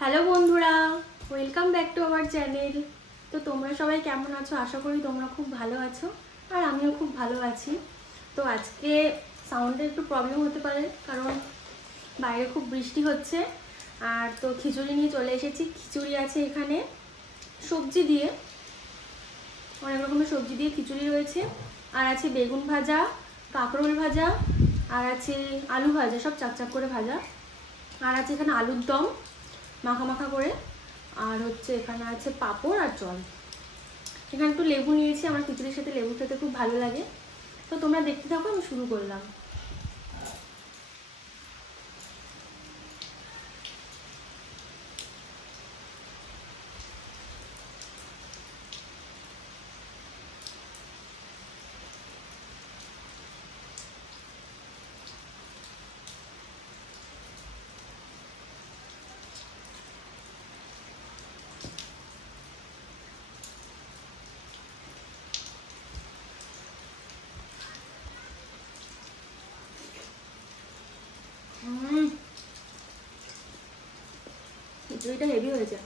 হ্যালো বন্ধুরা, welcome back to our channel. তো তোমরা সবাই কেমন আছো? আশা করি তোমরা খুব ভালো আছো, আর আমিও খুব ভালো আছি। তো আজকে সাউন্ডের একটু প্রবলেম হতে পারে, কারণ বাইরে খুব বৃষ্টি হচ্ছে। আর তো খিচুড়ি নিয়ে চলে এসেছি। খিচুড়ি আছে এখানে সবজি দিয়ে, অনেক রকমের সবজি দিয়ে খিচুড়ি রয়েছে। আর আছে বেগুন ভাজা, কাঁকরোল ভাজা, আর আছে আলু ভাজা, সব চাকচাক করে ভাজা। আর আছে এখানে আলুর দম মাখা মাখা করে। আর হচ্ছে এখানে আছে পাঁপড় আর জল। এখানে একটু লেবু নিয়েছি, আমার খিচুড়ির সাথে লেবু খেতে খুব ভালো লাগে। তো তোমরা দেখতে থাকো, আমি শুরু করলাম। খিচুড়িটা হেভি হয়েছে।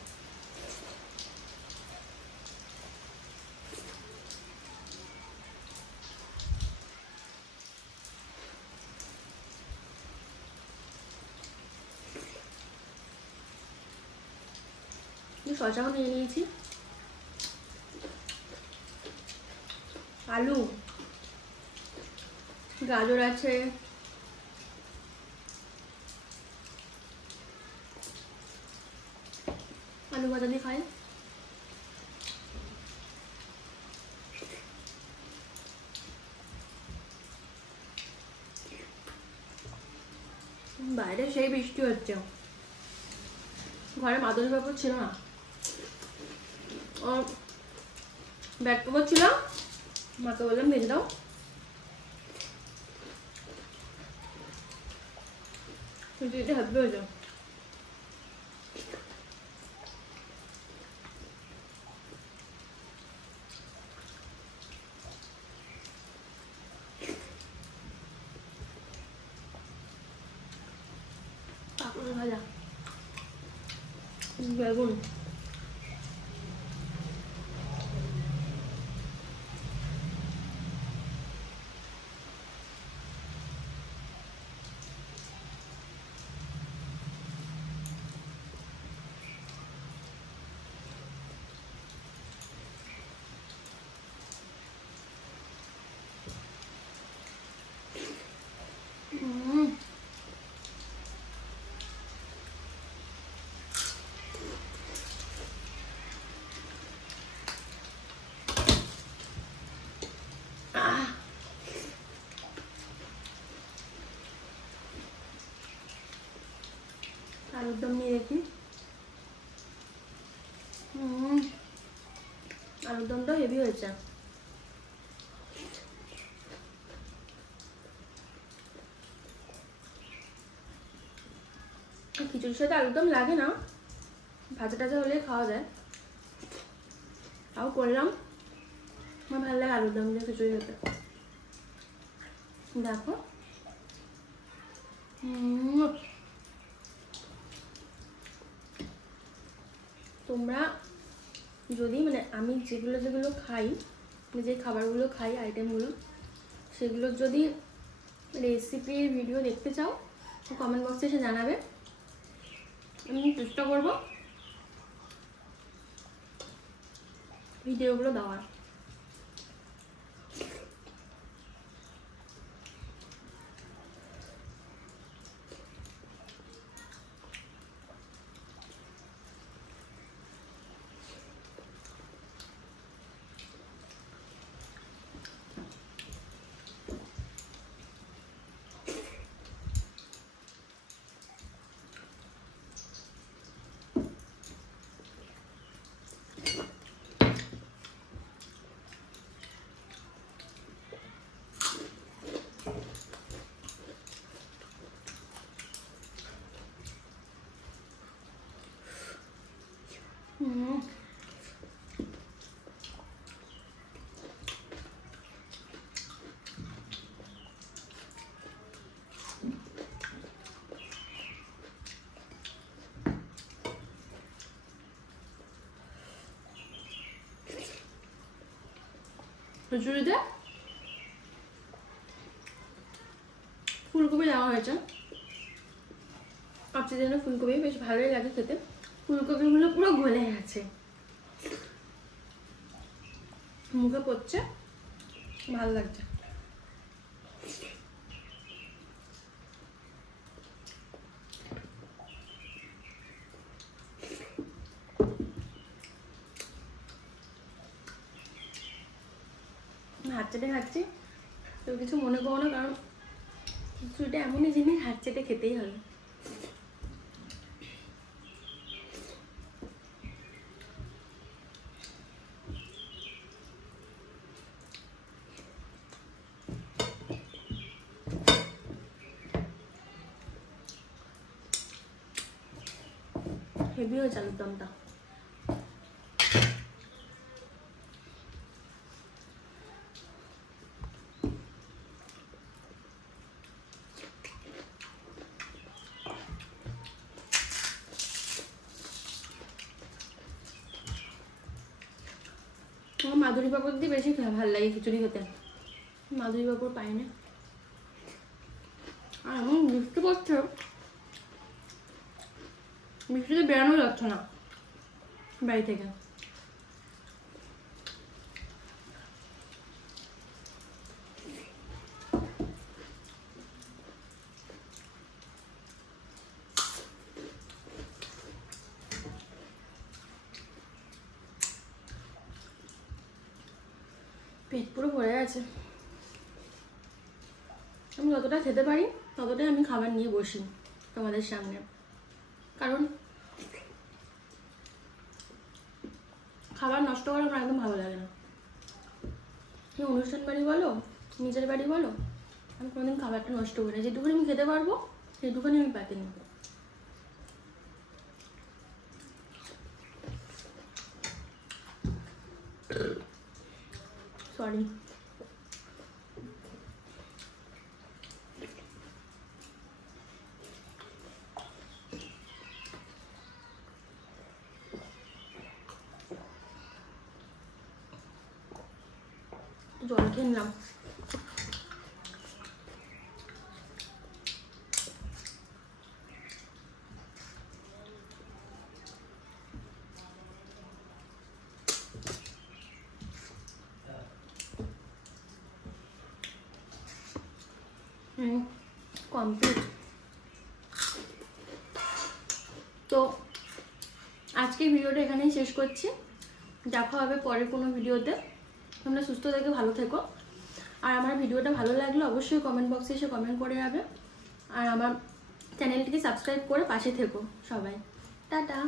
শসাও নিয়ে নিয়েছি, আলু, গাজর আছে, আলু ভাজা দিয়ে খাই। বাইরে সেই বৃষ্টি হচ্ছে, ঘরে মাদুরি ব্যাপার ছিল না, ব্যাট পেপার ছিল, মাকে বললাম ভেজে দাও। খিচুড়িটা হেভি হয়েছে। কাঁকরোল ভাজা, বেগুন, আলুর দম নিয়ে দেখি। আলুর দমটাও হেভি হয়েছে। খিচুড়ির সাথে আলুর দম লাগে না, ভাজা টাজা হলে খাওয়া যায়। তাও করলাম, আমার ভালো লাগে আলুর দম দিয়ে খিচুড়ি খেতে। দেখো, তোমরা যদি আমি যেগুলো যেগুলো খাই, যে খাবারগুলো খাই, আইটেমগুলো, সেগুলোর যদি রেসিপির ভিডিও দেখতে চাও, কমেন্ট বক্সে এসে জানাবে। আমি চেষ্টা করবো ভিডিওগুলো দেওয়ার। খিচুড়িতে ফুলকপি দেওয়া হয়েছে। অক্সিজেনে ফুলকপি বেশ ভালোই লাগে খেতে। ফুলকপিগুলো পুরো গলে আছে, মুখে পড়ছে, ভালো লাগছে। হাত চেটে খাচ্ছি, তো কিছু মনে করো না, কারণ খিচুড়িটা এমনই জিনিস, হাত চেটে খেতেই হবে। হেভি হয়েছে আলুর দমটা। আমার মাধুরী পাঁপড় দিয়ে বেশি ভালো লাগে খিচুড়ি খেতে, মাধুরী পাঁপড় পাই না। আর এমন বৃষ্টি পড়ছে, বৃষ্টিতে বেড়ানো যাচ্ছে না বাড়ি থেকে। পেট পুরো ভরে আছে। আমি যতটা খেতে পারি ততটাই আমি খাবার নিয়ে বসি তোমাদের সামনে, কারণ খাবার নষ্ট করা আমার একদম ভালো লাগে না। অনুষ্ঠান বাড়ি বলো, নিজের বাড়ি বলো, আমি কোনোদিন খাবারটা নষ্ট করি না। যেটুকুনি আমি খেতে পারবো সেটুকুনি আমি পাতে নেব। সরি। জল খেয়ে নিলাম। কমপ্লিট। তো আজকের ভিডিওটা এখানেই শেষ করছি। দেখা হবে পরের কোনো ভিডিওতে। তোমরা সুস্থ থেকে ভালো থেকো। আর আমার ভিডিওটা ভালো লাগলে অবশ্যই কমেন্ট বক্সে এসে কমেন্ট করে যাবে। আর আমার চ্যানেলটিকে সাবস্ক্রাইব করে পাশে থেকো সবাই। টাটা।